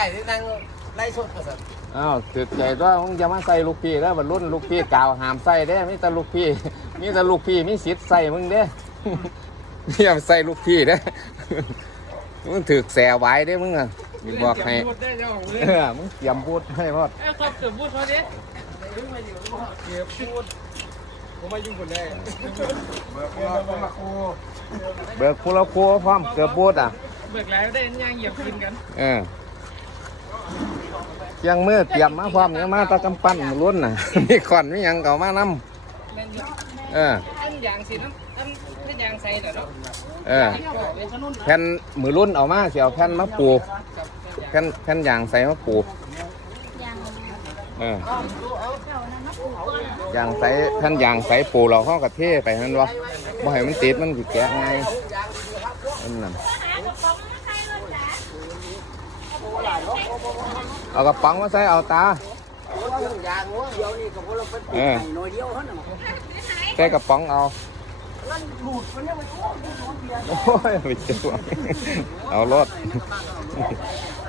ไอ้ที่นั่งไล่สดกันสัตว์อ้าวถือใจว่ามึงจะมาใส่ลูกพี่แล้วบรรลุนลูกพี่กล่าวหามใส่เด้มีแต่ลูกพี่มีแต่ลูกพี่มีสิทธิ์ใส่มึงเด้อย่าใส่ลูกพี่เด้มึงถือแสไว้เด้มึงอะมีบอกให้พูดได้เจ้าของเลเอยอมึงเตรียมพูดให้พอดไอ้ครอบเกือบพูดเขาดิเกือบพูดผมมายุ่งคนแรกเบิกเราต้องมาคูเบิกผู้ละครัวพร้อมเกือบพูดอะเบิกแล้วได้ย่างเหยียบกินกัน เออ เตรียังมือเตรียมมาพร้อมยังมาตะกำปั้นรุ่นน่ะ มีขอนมีหยังเก่ามานํแม่นอยู่เอออันอย่างสิน้ำอันเป็นอย่างใส่แต่เนาะเออแผ่นมือรุ่นเอามาเสียวแผ่นมาปูแผ่นแผ่นยางใส่มาปูเออยางใส่แผ่นยางใส่ปูเราเข้ากระเทไปนั่นวะบ่ให้มันติดมันสิแกะง่ายอันนั่น เอากระป๋องมาใส่เอาตายางหัวเดียวนี่กับพวกเราเป็นเออหน่อยเดียวเท่านั้นใส่กระป๋องเอานั่นหลุดมันเนี่ยมันโอ้ยโอ้ยไปเจอเอารถเ